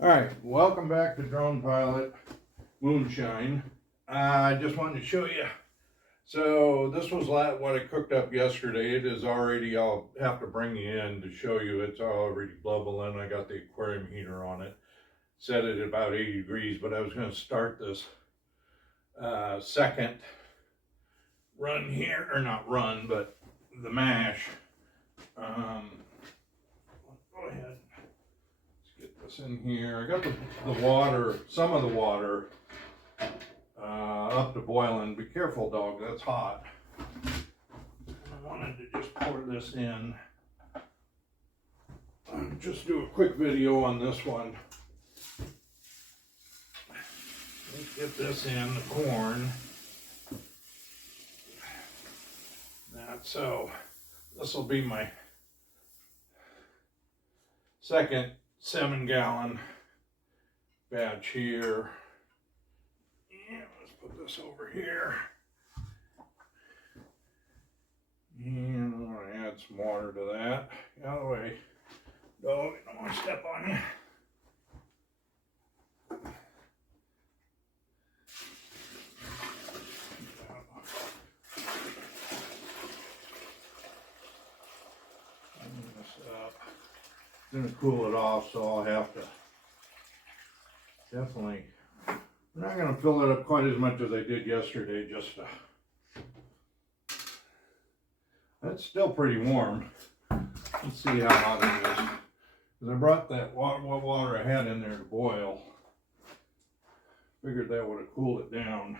Alright, welcome back to Drone Pilot Moonshine. I just wanted to show you. So this was what I cooked up yesterday. It is already, I'll have to bring you in to show you it's already bubbling. I got the aquarium heater on it. Set it at about 80 degrees, but I was going to start this second run here, or not run, but the mash. Go ahead. Get this in here. I got the water, some of the water up to boiling. Be careful, dog, that's hot. I wanted to just pour this in. Just do a quick video on this one. Let's get this in, the corn. So this will be my second 7-gallon batch here. And let's put this over here. And I'm going to add some water to that. Get out of the way. Dog, I don't want to step on you. I'm going to cool it off, so I'll have to definitely, I'm not going to fill it up quite as much as I did yesterday, just to, that's still pretty warm. Let's see how hot it is, because I brought that water, what water I had in there to boil. Figured that would have cooled it down.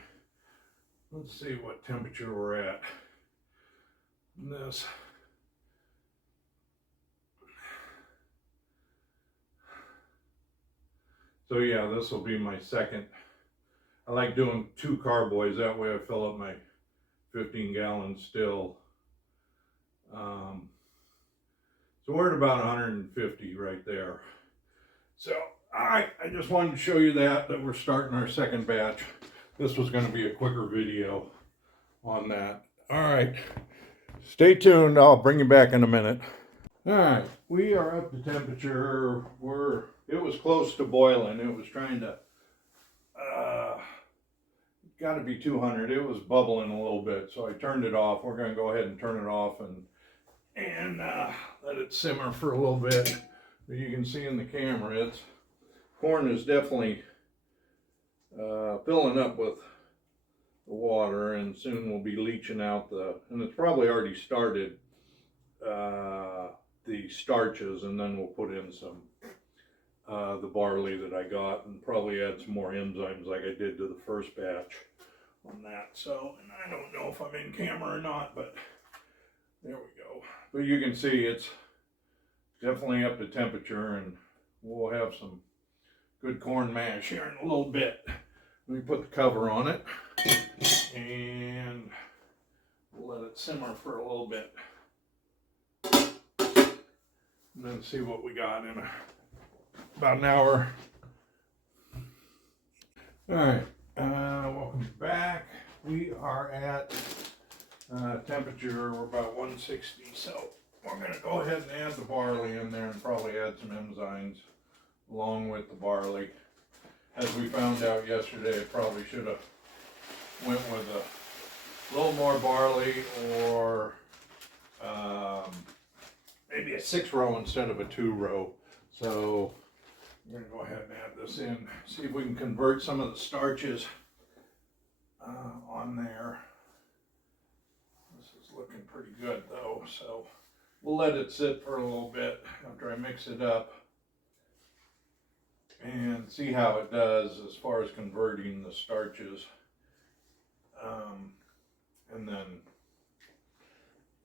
Let's see what temperature we're at in this. So yeah, this will be my second. I like doing 2 carboys, that way I fill up my 15-gallon still. So we're at about 150 right there. So, alright, I just wanted to show you that we're starting our second batch. This was going to be a quicker video on that. Alright, stay tuned, I'll bring you back in a minute. Alright, we are up to temperature. It was close to boiling. It was trying to, got to be 200. It was bubbling a little bit, so I turned it off. We're going to go ahead and turn it off and let it simmer for a little bit. But you can see in the camera, corn is definitely filling up with the water, and soon we'll be leaching out and it's probably already started, the starches, and then we'll put in some the barley that I got, and probably add some more enzymes like I did to the first batch on that. So, and I don't know if I'm in camera or not, but there we go. But you can see it's definitely up to temperature, and we'll have some good corn mash here in a little bit. Let me put the cover on it, and we'll let it simmer for a little bit. And then see what we got in about an hour. Alright, welcome back. We are at temperature, we're about 160, so we're going to go ahead and add the barley in there and probably add some enzymes along with the barley. As we found out yesterday, I probably should have went with a little more barley, or maybe a 6-row instead of a 2-row. So we're going to go ahead and add this in, see if we can convert some of the starches on there. This is looking pretty good though, so we'll let it sit for a little bit after I mix it up and see how it does as far as converting the starches. And then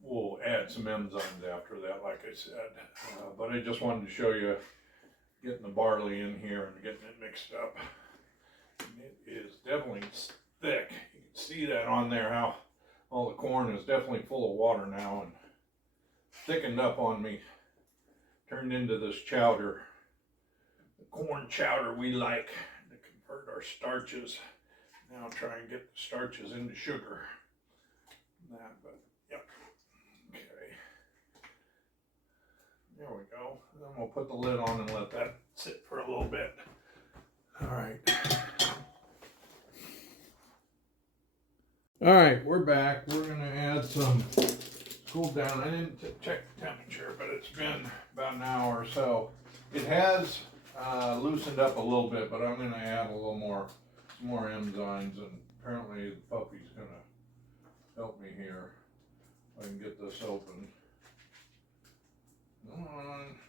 we'll add some enzymes after that, like I said. But I just wanted to show you getting the barley in here and getting it mixed up. And it is definitely thick. You can see that on there, how all the corn is definitely full of water now and thickened up on me. Turned into this chowder. The corn chowder we like to convert our starches. Now try and get the starches into sugar. But yep. Okay. There we go. Then we'll put the lid on and let that sit for a little bit. All right, we're back. We're gonna add some cool down. I didn't check the temperature, but it's been about an hour or so. It has loosened up a little bit, but I'm gonna add a little more, some more enzymes, and apparently the puppy's gonna help me here. If I can get this open. Come on.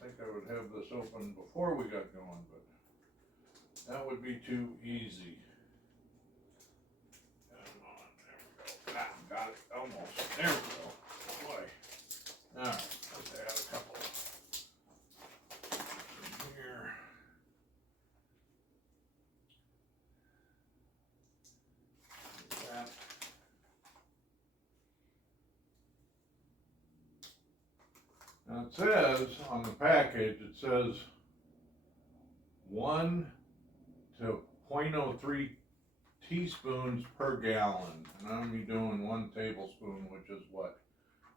I think I would have this open before we got going, but that would be too easy. Come on, there we go. Ah, got it, almost. There we go. Boy. All right, let's add a couple here. That. Now it says on the package, it says 1 to 0.03 teaspoons per gallon. And I'm gonna be doing 1 tablespoon, which is what?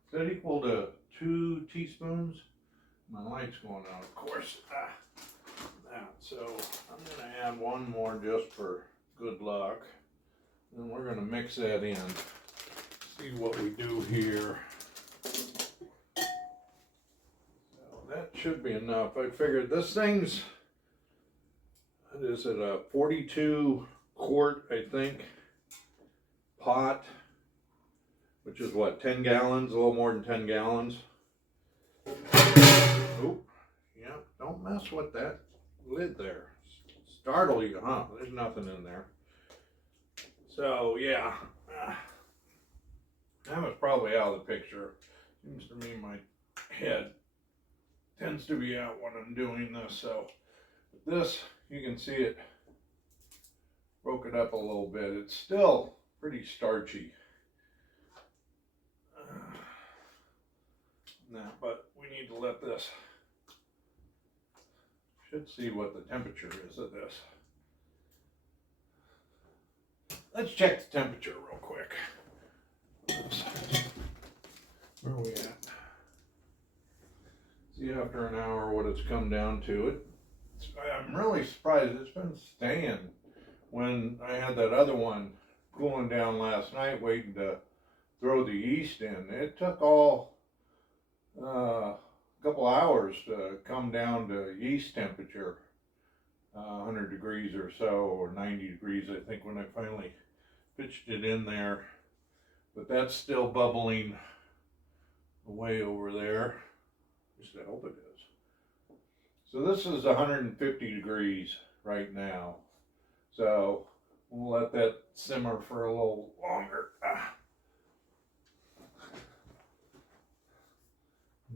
Is that equal to 2 teaspoons? My light's going out, of course. So I'm gonna add 1 more just for good luck. And we're gonna mix that in. See what we do here. That should be enough. I figured this thing's, what is it, a 42 quart, I think, pot, which is what, 10 gallons, a little more than 10 gallons. Oop, yeah, don't mess with that lid there. Startle you, huh? There's nothing in there. So, yeah, that was probably out of the picture. Seems to me my head tends to be out when I'm doing this. So this, you can see it broke it up a little bit. It's still pretty starchy. Now, but we need to let this, should see what the temperature is of this. Let's check the temperature real quick. Where are we at? See after an hour what it's come down to. I'm really surprised it's been staying. When I had that other one cooling down last night waiting to throw the yeast in, it took all a couple hours to come down to yeast temperature, 100 degrees or so, or 90 degrees I think, when I finally pitched it in there. But that's still bubbling away over there. At least I hope it is. So this is 150 degrees right now. So we'll let that simmer for a little longer.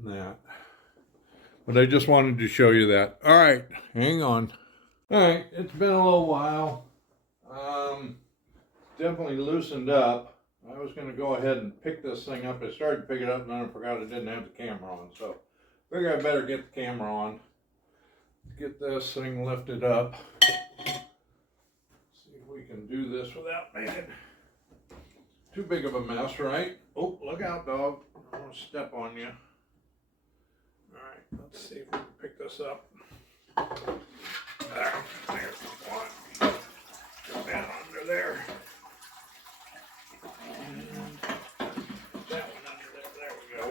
That. But I just wanted to show you that. All right, hang on. All right, it's been a little while. Definitely loosened up. I was going to go ahead and pick this thing up. I started to pick it up and then I forgot I didn't have the camera on. So I figured I better get the camera on. Get this thing lifted up. See if we can do this without making too big of a mess, right? Oh, look out, dog. I don't want to step on you. All right, let's see if we can pick this up. There's one. Go down under there. And that one under there. There we go.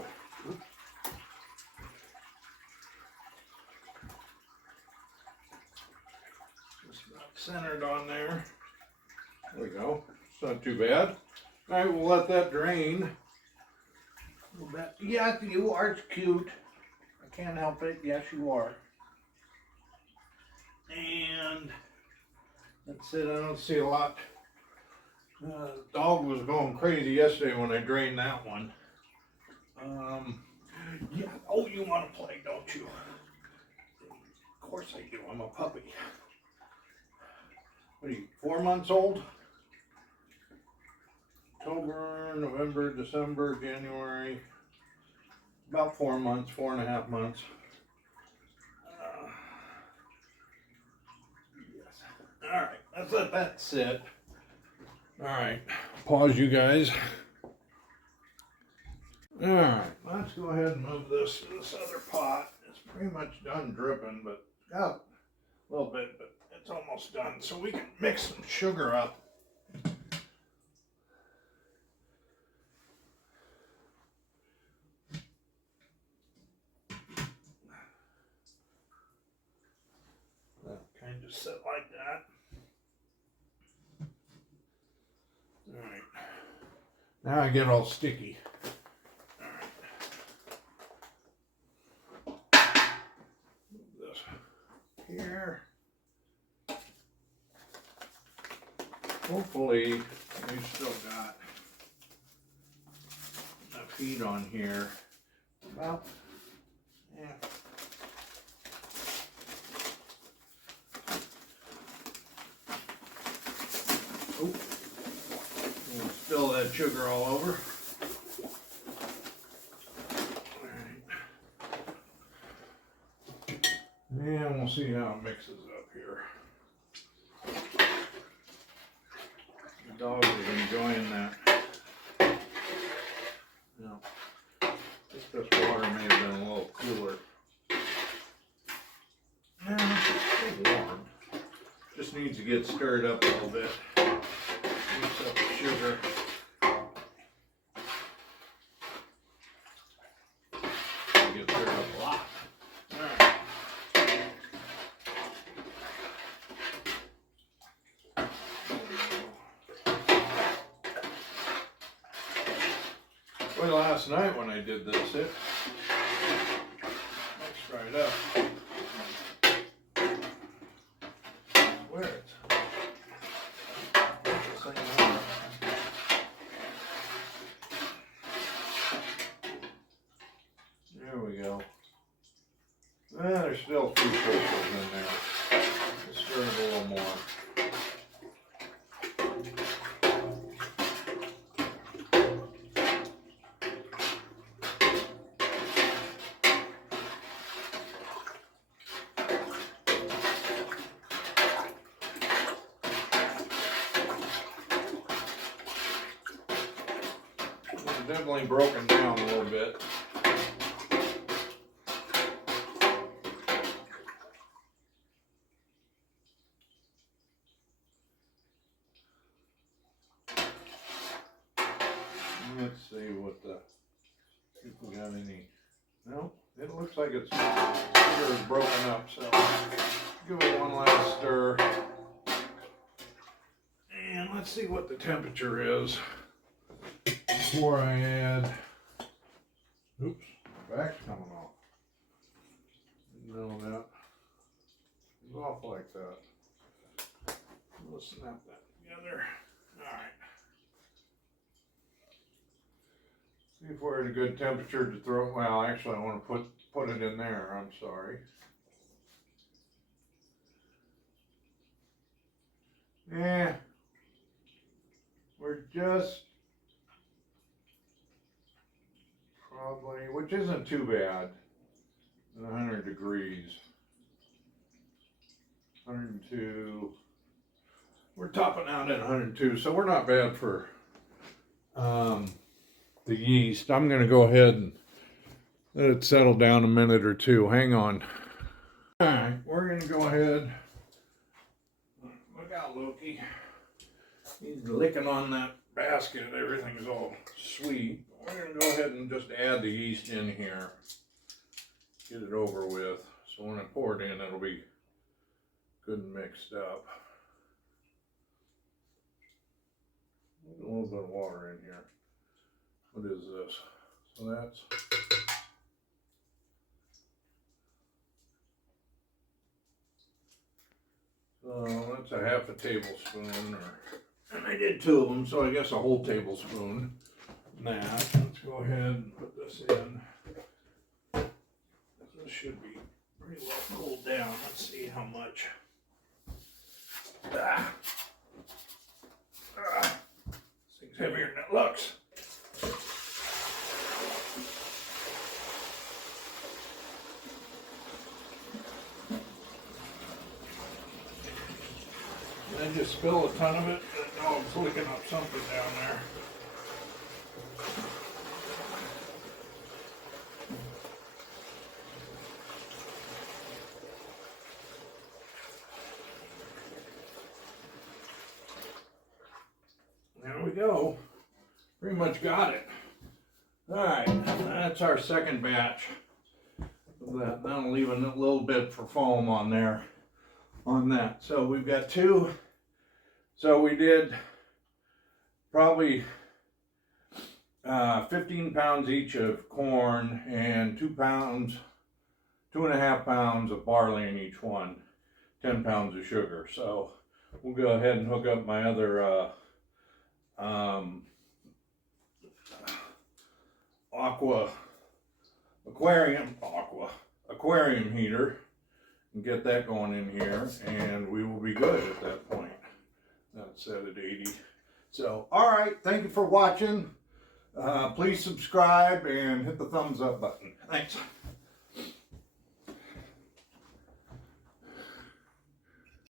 Just not centered on there. There we go. It's not too bad. All right, we'll let that drain a little bit. Yes, you are cute. I can't help it. Yes, you are. And that's it. I don't see a lot. The dog was going crazy yesterday when I drained that one. Yeah. Oh, you want to play, don't you? Of course I do. I'm a puppy. What are you, 4 months old? October, November, December, January. About 4 months, 4.5 months. Yes. All right, let's let that sit. All right, pause you guys. All right, let's go ahead and move this to this other pot. It's pretty much done dripping, but got a little bit, but it's almost done. So we can mix some sugar up. That kind of sit like that. All right. Now I get all sticky. Here. Hopefully we've still got enough heat on here. Well, yeah. Oh, we'll spill that sugar all over. And we'll see how it mixes up here. The dogs are enjoying that. Now, I think this water may have been a little cooler. Yeah, it's still warm. Just needs to get stirred up a little bit. Mix up the sugar. Get stirred up a lot. Alright. Well, last night when I did this, it mixed right up. Where it's this thing on. There we go. There's still 2 pulses in there. Let's stir it a little more. Definitely broken down a little bit. Let's see what if we got any. No, it looks like it's sugar is broken up, so give it one last stir. And let's see what the temperature is before I add. Oops, my back's coming off. Didn't know that. It's off like that. Let's snap that together. Alright. See if we're at a good temperature to throw. Well, actually, I want to put it in there. I'm sorry. Yeah, we're just probably, which isn't too bad, 100 degrees. 102. We're topping out at 102, so we're not bad for the yeast. I'm going to go ahead and let it settle down a minute or two. Hang on. All right, we're going to go ahead. Look out, Loki. He's licking on that basket. Everything's all sweet. We're going to go ahead and just add the yeast in here. Get it over with. So when I pour it in, it'll be good and mixed up. A little bit of water in here. What is this? So that's that's a half a tablespoon, and I did 2 of them, so I guess a whole tablespoon. That. Let's go ahead and put this in. This should be pretty well cooled down. Let's see how much. This thing's heavier than it looks. Did I just spill a ton of it? The dog's licking up something down there. go. Pretty much got it. Alright, that's our second batch of that. Now I'm leaving a little bit for foam on there on that. So we've got two. So we did probably 15 pounds each of corn and 2.5 pounds of barley in each one, 10 pounds of sugar. So we'll go ahead and hook up my other aquarium heater and get that going in here, and we will be good at that point. That's set at 80. So, all right, thank you for watching. Please subscribe and hit the thumbs up button. Thanks.